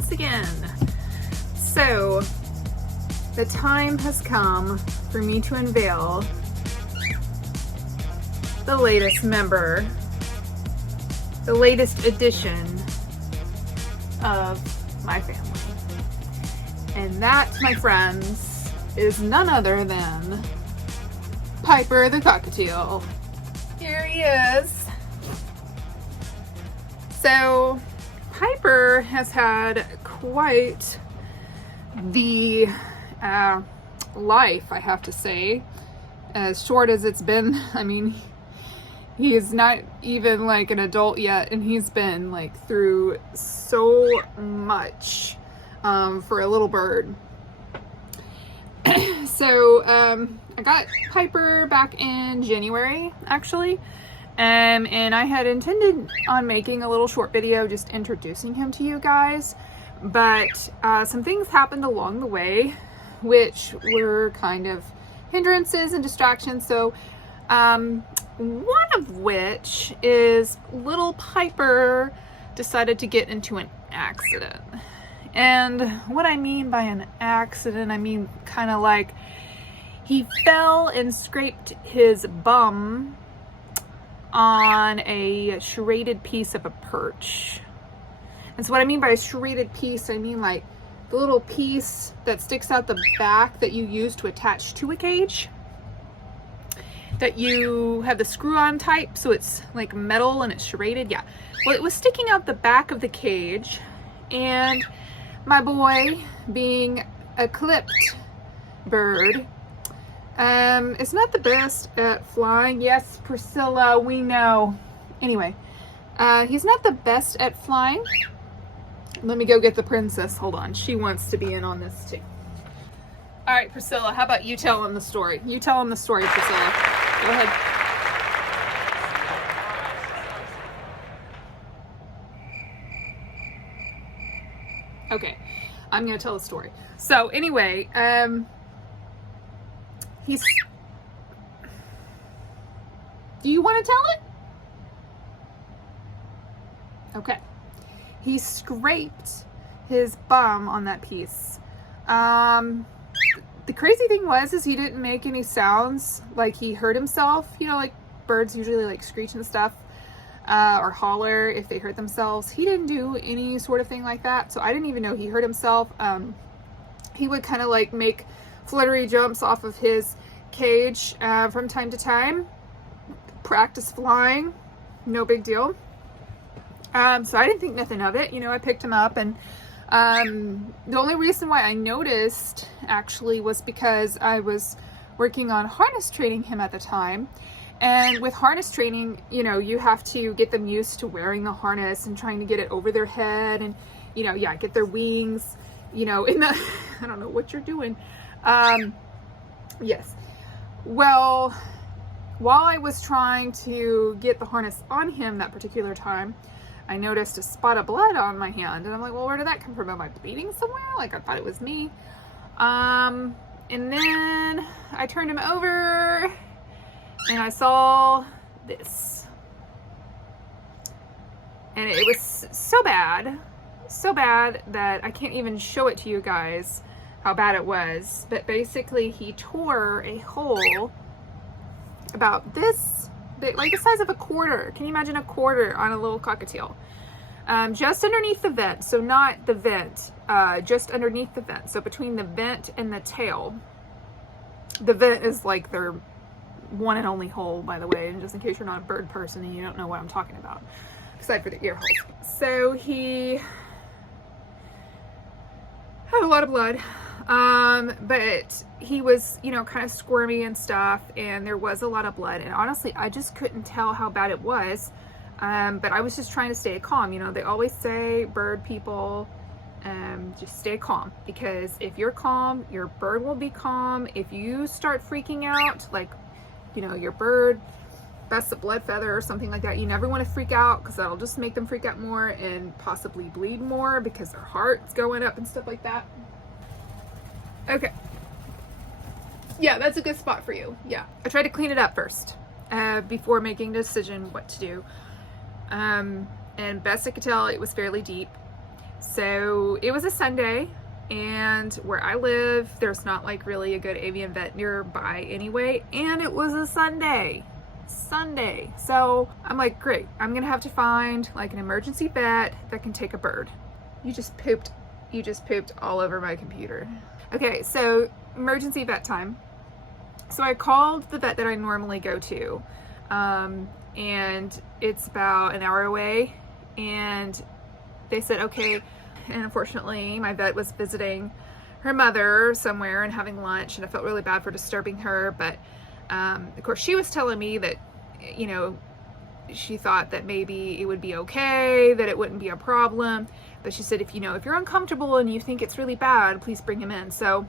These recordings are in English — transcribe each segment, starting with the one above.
once again. So, the time has come for me to unveil the latest member, the latest addition of my family. And that, my friends, is none other than Piper the Cockatiel. Here he is. So, Piper has had quite the life, I have to say. As short as it's been. I mean, he is not even like an adult yet, and he's been like through so much for a little bird. So I got Piper back in January, actually, and I had intended on making a little short video just introducing him to you guys, but some things happened along the way which were kind of hindrances and distractions. So one of which is little Piper decided to get into an accident. And what I mean by an accident, I mean kind of like he fell and scraped his bum on a serrated piece of a perch. And so what I mean by a serrated piece, I mean like the little piece that sticks out the back that you use to attach to a cage, that you have the screw-on type, so it's like metal and it's serrated. Yeah, well, it was sticking out the back of the cage, and my boy, being a clipped bird, is not the best at flying. Yes, Priscilla, we know. Anyway, he's not the best at flying. Let me go get the princess. Hold on. She wants to be in on this too. All right, Priscilla, how about you tell him the story? You tell him the story, Priscilla. Go ahead. Okay, I'm gonna tell the story. So anyway, he's... Do you want to tell it? Okay. He scraped his bum on that piece. The crazy thing was he didn't make any sounds like he hurt himself. You know, like birds usually like screech and stuff, or holler if they hurt themselves. He didn't do any sort of thing like that, so I didn't even know he hurt himself. He would kind of like make fluttery jumps off of his cage from time to time. Practice flying, no big deal. So I didn't think nothing of it. You know, I picked him up, and the only reason why I noticed actually was because I was working on harness training him at the time. And with harness training, you know, you have to get them used to wearing the harness and trying to get it over their head and, you know, yeah, get their wings, you know, in the, I don't know what you're doing. Yes. Well, while I was trying to get the harness on him that particular time, I noticed a spot of blood on my hand, and I'm like, well, where did that come from? Am I bleeding somewhere? Like, I thought it was me. And then I turned him over, and I saw this. And it was so bad that I can't even show it to you guys how bad it was. But basically, he tore a hole about this big, like the size of a quarter. Can you imagine a quarter on a little cockatiel? Just underneath the vent, so not the vent, just underneath the vent. So between the vent and the tail. The vent is like their one and only hole, by the way, and just in case you're not a bird person and you don't know what I'm talking about, aside for the ear holes. So he had a lot of blood, but he was, you know, kind of squirmy and stuff, and there was a lot of blood, and honestly, I just couldn't tell how bad it was, but I was just trying to stay calm. You know, they always say, bird people, just stay calm, because if you're calm, your bird will be calm. If you start freaking out, like, you know, your bird busts a blood feather or something like that, you never want to freak out, because that'll just make them freak out more and possibly bleed more because their heart's going up and stuff like that. Okay. Yeah, that's a good spot for you. Yeah. I tried to clean it up first before making a decision what to do. And best I could tell, it was fairly deep. So it was a Sunday, and where I live, there's not like really a good avian vet nearby anyway, and it was a Sunday. So I'm like, great, I'm gonna have to find like an emergency vet that can take a bird. You just pooped all over my computer. Okay, so emergency vet time. So I called the vet that I normally go to, and it's about an hour away, and they said, okay. And unfortunately, my vet was visiting her mother somewhere and having lunch, and I felt really bad for disturbing her. But of course, she was telling me that, you know, she thought that maybe it would be okay, that it wouldn't be a problem. But she said, if you're uncomfortable and you think it's really bad, please bring him in. So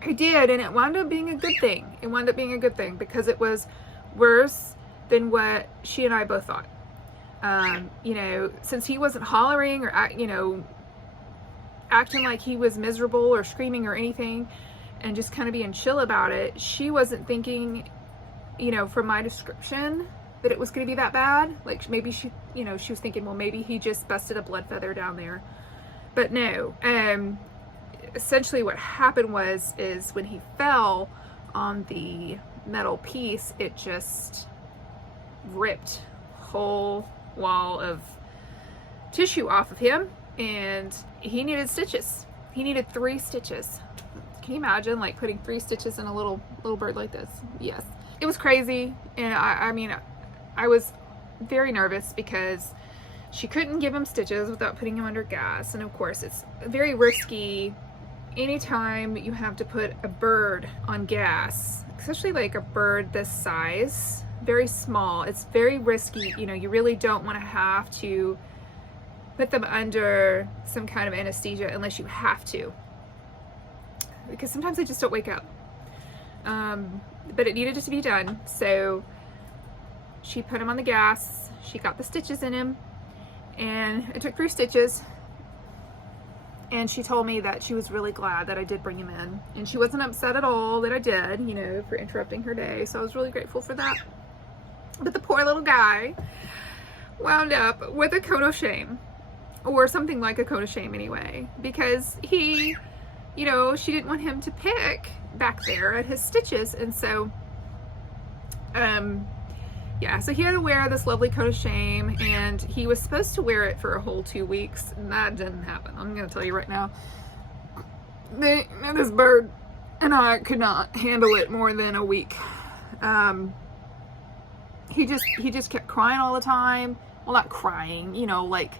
I did, and it wound up being a good thing. It wound up being a good thing because it was worse than what she and I both thought. Since he wasn't hollering or, acting like he was miserable or screaming or anything, and just kind of being chill about it, she wasn't thinking, from my description, that it was going to be that bad. Like maybe she was thinking, well, maybe he just busted a blood feather down there. But no. Essentially what happened is when he fell on the metal piece, it just ripped a whole wall of tissue off of him, and he needed stitches. He needed 3 stitches. Can you imagine like putting 3 stitches in a little bird like this? Yes. It was crazy, and I was very nervous because she couldn't give him stitches without putting him under gas, and of course it's very risky anytime you have to put a bird on gas, especially like a bird this size, very small. It's very risky. You really don't want to have to put them under some kind of anesthesia unless you have to, because sometimes they just don't wake up. But it needed to be done, so she put him on the gas, she got the stitches in him, and it took 3 stitches. And she told me that she was really glad that I did bring him in, and she wasn't upset at all that I did, for interrupting her day. So I was really grateful for that. But the poor little guy wound up with a coat of shame, or something like a coat of shame anyway, because he, she didn't want him to pick back there at his stitches. And so, so he had to wear this lovely coat of shame, and he was supposed to wear it for a whole 2 weeks, and that didn't happen. I'm going to tell you right now, this bird and I could not handle it more than a week. He just kept crying all the time. Well, not crying, like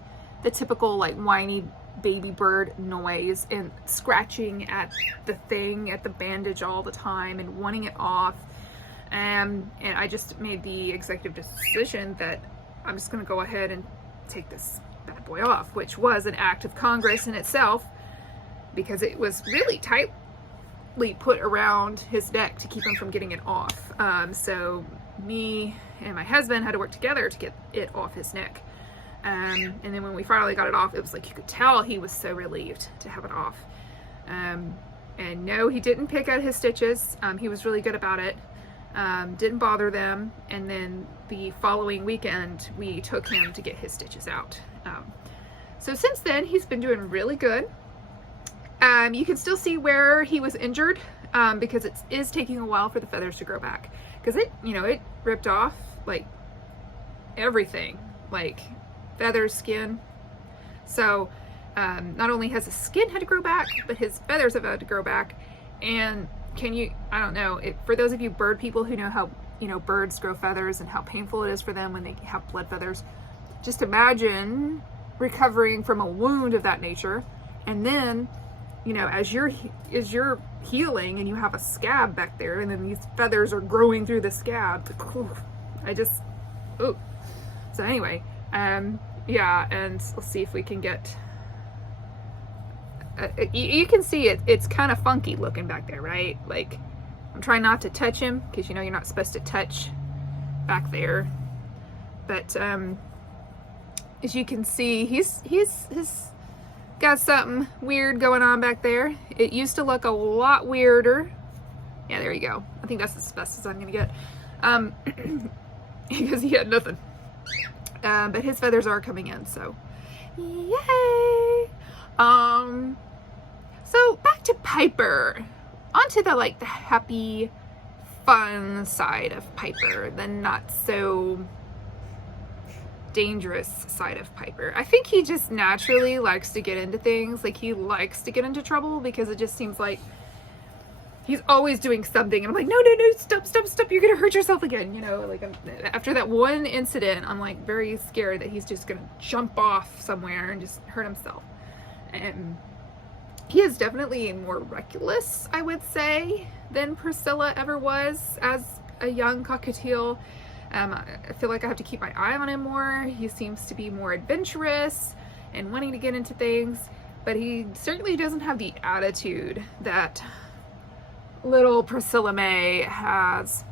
the typical like whiny baby bird noise, and scratching at the bandage all the time and wanting it off. And I just made the executive decision that I'm just going to go ahead and take this bad boy off, which was an act of Congress in itself, because it was really tightly put around his neck to keep him from getting it off. So me and my husband had to work together to get it off his neck. And then when we finally got it off, it was like you could tell he was so relieved to have it off. And no, he didn't pick at his stitches. He was really good about it. Didn't bother them. And then the following weekend, we took him to get his stitches out. So since then, he's been doing really good. You can still see where he was injured, because it is taking a while for the feathers to grow back, because it ripped off like everything, like feathers, skin. So not only has his skin had to grow back, but his feathers have had to grow back. And I don't know, for those of you bird people who know how, birds grow feathers and how painful it is for them when they have blood feathers, just imagine recovering from a wound of that nature. And then, as you're healing and you have a scab back there, and then these feathers are growing through the scab. So anyway, and let's see if we can get, you can see it's kind of funky looking back there, right? Like, I'm trying not to touch him, because you're not supposed to touch back there. But as you can see, he's got something weird going on back there. It used to look a lot weirder. Yeah, there you go. I think that's as best as I'm gonna get, because he had nothing. But his feathers are coming in, so yay! So back to Piper. Onto the like the happy, fun side of Piper, the not so dangerous side of Piper. I think he just naturally likes to get into things. Like he likes to get into trouble because it just seems like he's always doing something. And I'm like, no, stop. You're going to hurt yourself again. You know, like after that one incident, I'm like very scared that he's just going to jump off somewhere and just hurt himself. And he is definitely more reckless, I would say, than Priscilla ever was as a young cockatiel. I feel like I have to keep my eye on him more. He seems to be more adventurous and wanting to get into things, but he certainly doesn't have the attitude that little Priscilla May has.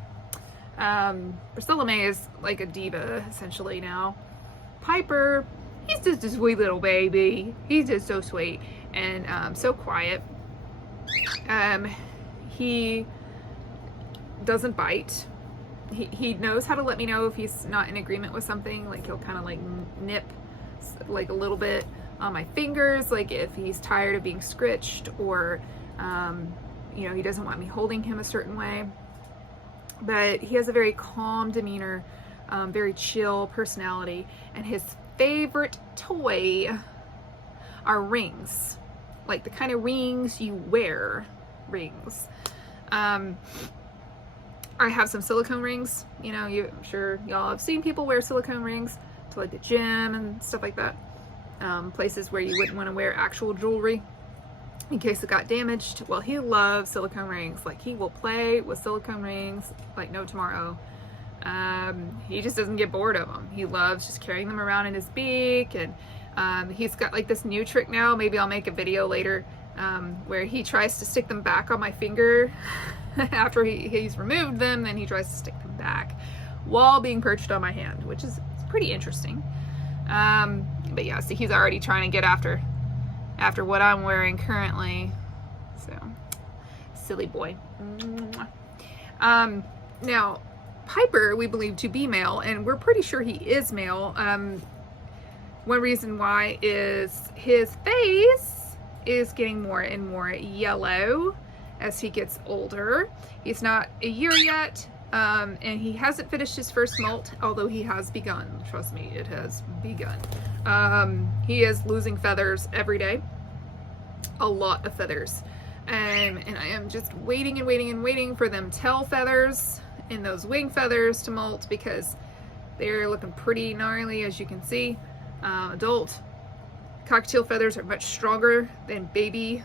Priscilla May is like a diva essentially now. Piper, he's just a sweet little baby. He's just so sweet and so quiet. He doesn't bite. He knows how to let me know if he's not in agreement with something. Like he'll kind of like nip like a little bit on my fingers, like if he's tired of being scritched, or you know, he doesn't want me holding him a certain way. But he has a very calm demeanor, very chill personality, and his favorite toy are rings, like the kind of rings you wear. Rings. I have some silicone rings. You know, I'm sure y'all have seen people wear silicone rings to like the gym and stuff like that. Places where you wouldn't want to wear actual jewelry in case it got damaged. Well, he loves silicone rings. Like he will play with silicone rings like no tomorrow. He just doesn't get bored of them. He loves just carrying them around in his beak, and he's got like this new trick now. Maybe I'll make a video later where he tries to stick them back on my finger. After he's removed them, then he tries to stick them back while being perched on my hand, which is pretty interesting. But yeah, see, he's already trying to get after what I'm wearing currently. So, silly boy. Now, Piper, we believe to be male, and we're pretty sure he is male. One reason why is his face is getting more and more yellow as he gets older. He's not a year yet, and he hasn't finished his first molt, although he has begun. Trust me, it has begun. He is losing feathers every day, a lot of feathers, and I am just waiting for them tail feathers and those wing feathers to molt, because they're looking pretty gnarly, as you can see. Adult cockatiel feathers are much stronger than baby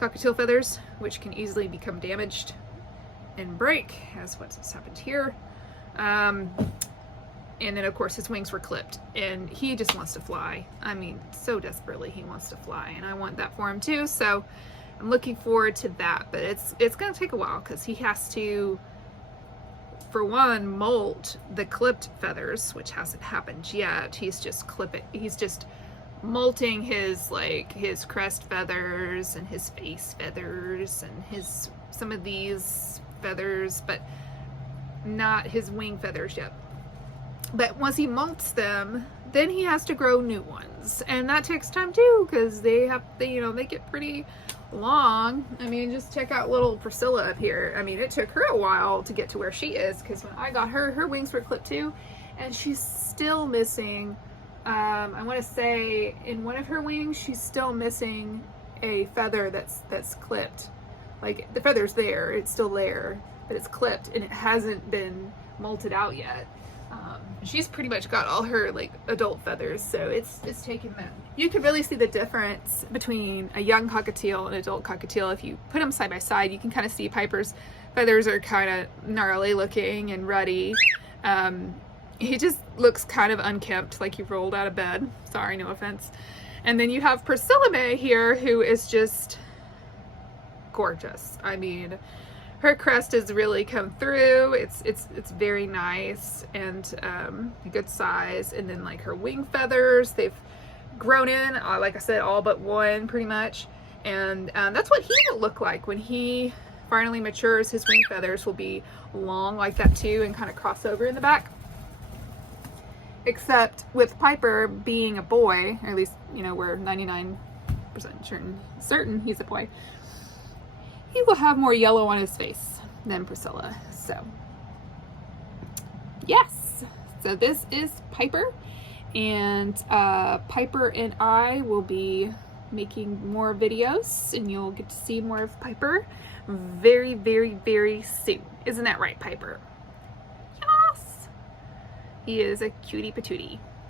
cockatiel feathers, which can easily become damaged and break, as what's happened here. And then of course his wings were clipped, and he just wants to fly. I mean, so desperately he wants to fly, and I want that for him too. So I'm looking forward to that, but it's gonna take a while, because he has to, for one, molt the clipped feathers, which hasn't happened yet. He's just molting his crest feathers and his face feathers and some of these feathers, but not his wing feathers yet. But once he molts them, then he has to grow new ones, and that takes time too, because they get pretty long. I mean, just check out little Priscilla up here. I mean, it took her a while to get to where she is, because when I got her wings were clipped too, and she's still missing, I want to say in one of her wings, she's still missing a feather that's clipped. Like the feather's there, it's still there, but it's clipped and it hasn't been molted out yet. She's pretty much got all her like adult feathers, so it's taken them. You can really see the difference between a young cockatiel and adult cockatiel. If you put them side by side, you can kind of see Piper's feathers are kind of gnarly looking and ruddy. He just looks kind of unkempt, like he rolled out of bed. Sorry, no offense. And then you have Priscilla May here, who is just gorgeous. I mean, her crest has really come through. It's very nice and a good size. And then like her wing feathers, they've grown in, like I said, all but one pretty much. And that's what he will look like when he finally matures. His wing feathers will be long like that too, and kind of cross over in the back. Except with Piper being a boy, or at least, you know, we're 99% certain he's a boy, he will have more yellow on his face than Priscilla. So yes, so this is Piper, and Piper and I will be making more videos, and you'll get to see more of Piper very, very, very soon. Isn't that right, Piper? Yes! He is a cutie patootie.